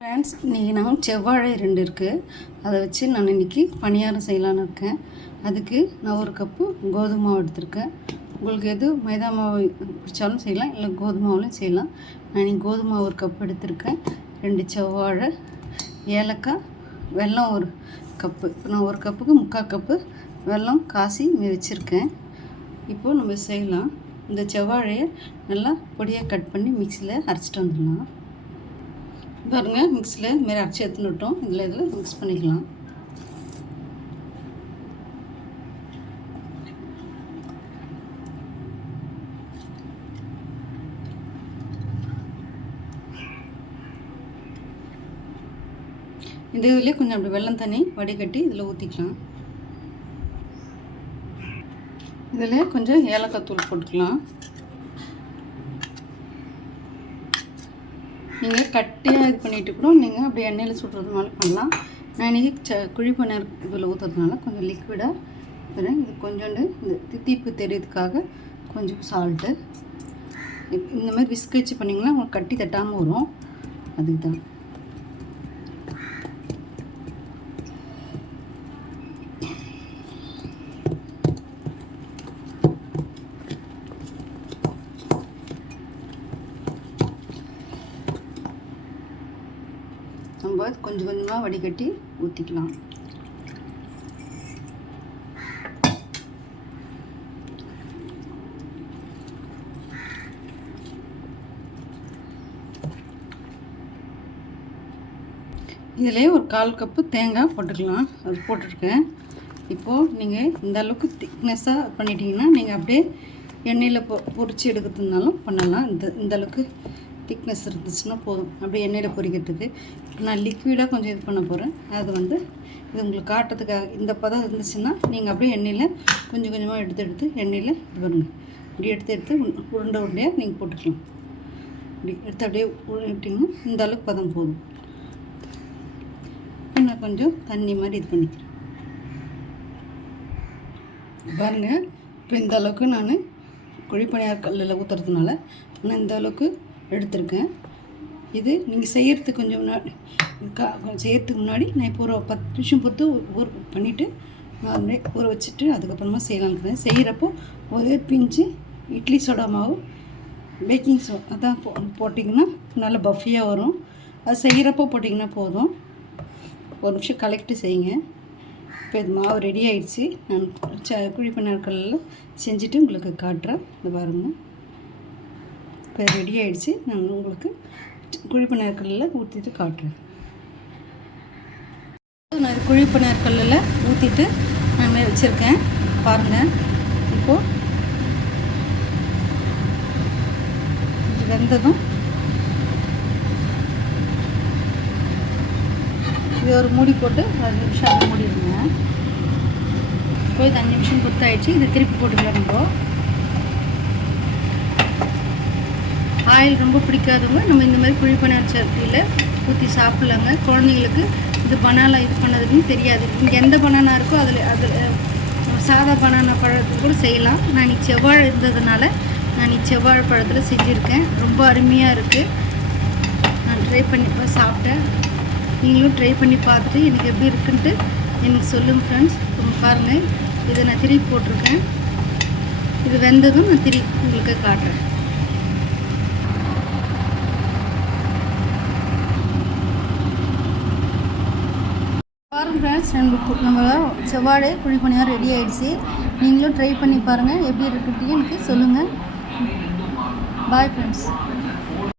Friends, இன்றைக்கி நான் செவ்வாழை 2 இருக்குது. அதை வச்சு நான் இன்றைக்கி பணியாரம் செய்யலான்னு இருக்கேன். அதுக்கு நான் 1 கப்பு கோதுமை மாவு எடுத்திருக்கேன். உங்களுக்கு எது மைதா மாவு பிடிச்சாலும் செய்யலாம், இல்லை கோதுமை மாவுலையும் செய்யலாம். நான் இன்றைக்கி கோதுமை மாவு 1 கப்பு எடுத்திருக்கேன். 2 செவ்வாழை, ஏலக்காய், வெல்லம் 1 கப்பு. இப்போ நான் 1 கப்புக்கு 3/4 கப்பு வெல்லம் காசி வச்சுருக்கேன். இப்போது நம்ம செய்யலாம். இந்த செவ்வாழையை நல்லா பொடியாக கட் பண்ணி மிக்சியில் அரைச்சிட்டு வந்துடலாம். பாருங்கள், மிக்ஸில் இதுமாரி அரைச்சி எடுத்துன்னு விட்டோம். இதில் மிக்ஸ் பண்ணிக்கலாம். இந்த இதுலேயே கொஞ்சம் அப்படி வெல்லம் தண்ணி வடிகட்டி இதில் ஊற்றிக்கலாம். இதில் கொஞ்சம் ஏலக்காய் தூள் போட்டுக்கலாம். நீங்கள் கட்டியாக இது பண்ணிவிட்டு கூட நீங்கள் அப்படியே எண்ணெயில் சுடுறதுனால பண்ணலாம். நான் இன்றைக்கி குழிப்பணியார் இதில் ஊற்றுறதுனால கொஞ்சம் லிக்விடாக இருக்கிறேன். இது கொஞ்சோண்டு இந்த தித்திப்பு தெரியறதுக்காக கொஞ்சம் சால்ட்டு. இந்த மாதிரி விஸ்க் வச்சு பண்ணிங்கன்னா உங்களுக்கு கட்டி தட்டாமல் வரும். அதுக்கு தான். நம்ம கொஞ்சம் கொஞ்சமாக வடிகட்டி ஊற்றிக்கலாம். இதிலே ஒரு 1/4 கப்பு தேங்காய் போட்டுக்கலாம். அது போட்டுருக்கேன். இப்போது நீங்கள் இந்த அளவுக்கு திக்னஸாக பண்ணிட்டீங்கன்னா நீங்கள் அப்படியே எண்ணெயில் பொரிச்சு எடுக்கிறதுனாலும் பண்ணலாம். இந்த அளவுக்கு திக்னஸ் இருந்துச்சுன்னா போதும், அப்படியே எண்ணெயில் பொரிக்கிறதுக்கு. நான் லிக்விடாக கொஞ்சம் இது பண்ண போகிறேன். அது இது உங்களுக்கு காட்டுறதுக்காக. இந்த பதம் இருந்துச்சுன்னா நீங்கள் அப்படியே எண்ணெயில் கொஞ்சம் கொஞ்சமாக எடுத்து எண்ணெயில் இது பண்ணுங்கள். இப்படி எடுத்து உருண்டை உருண்டையாக நீங்கள் போட்டுக்கலாம். இப்படி எடுத்து அப்படியே விட்டிங்கன்னா இந்த அளவுக்கு பதம் போதும். நான் கொஞ்சம் தண்ணி மாதிரி இது பண்ணிக்கிறேன். பாருங்கள், இப்போ இந்த அளவுக்கு நான் குழிப்பணியார் கல்லில் ஊற்றுறதுனால நான் இந்த அளவுக்கு எடுத்திருக்கேன். இது நீங்கள் செய்கிறதுக்கு கொஞ்சம் முன்னாடி நான் இப்போ ஒரு 10 நிமிஷம் பொறுத்து ஊற பண்ணிவிட்டு நான் அப்படியே ஊற வச்சுட்டு அதுக்கப்புறமா செய்யலான்னு இருக்கிறேன். செய்கிறப்போ ஒரே பிஞ்சு இட்லி சோடா மாவு, பேக்கிங் சோடா அதான் போட்டிங்கன்னா நல்லா பஃபியாக வரும். அது செய்கிறப்போ போட்டிங்கன்னா போதும். 1 நிமிஷம் கலெக்ட்டு செய்யுங்க. இப்போ இது மாவு ரெடி ஆகிடுச்சு. நான் குழிப்பணியார் கல்லில் செஞ்சுட்டு உங்களுக்கு காட்டுறேன். இது பாருங்கள், இப்போ ரெடி ஆகிடுச்சு. நான் உங்களுக்கு குழிப்பணியார் கல்லில் ஊற்றிட்டு காட்டுறேன். நான் இது குழிப்பணியார் கல்லில் ஊற்றிட்டு நான் வச்சுருக்கேன். பாருங்கள், இப்போது இது வெந்ததும் இது ஒரு மூடி போட்டு 5 நிமிஷம் அதை மூடிடுங்க. இப்போ இது 5 நிமிஷம் பொறுத்தாயிடுச்சு. இதை திருப்பி போட்டுக்கலாம். நம்ம ஆயில் ரொம்ப பிடிக்காதவங்க நம்ம இந்த மாதிரி குழிப்பணியார் சட்டியில் ஊற்றி சாப்பிட்லாங்க. குழந்தைங்களுக்கு இது பனானா இது பண்ணதுன்னு தெரியாது. இங்கே எந்த பனானா இருக்கோ அதில் சாதா பனானா பழத்துக்கு கூட செய்யலாம். நான் இன்றைக்கி செவ்வாழை இருந்ததுனால நான் இன்றைக்கி செவ்வாழை பழத்தில் செஞ்சுருக்கேன். ரொம்ப அருமையாக இருக்குது. நான் ட்ரை பண்ணி சாப்பிட்டேன். நீங்களும் ட்ரை பண்ணி பார்த்துட்டு எனக்கு எப்படி இருக்குன்ட்டு எனக்கு சொல்லுங்கள் ஃப்ரெண்ட்ஸ். பாருங்கள், இதை நான் திருப்பி போட்டிருக்கேன். இது வெந்ததும் நான் திருப்பி உங்களுக்கு காட்டுறேன். பாருங்கள் ஃப்ரெண்ட்ஸ், நம்ம செவ்வாழை குழிப்பணியார் ரெடி ஆகிடுச்சு. நீங்களும் ட்ரை பண்ணி பாருங்கள். எப்படி இருக்குன்ட்டு எனக்கு சொல்லுங்கள். Bye friends.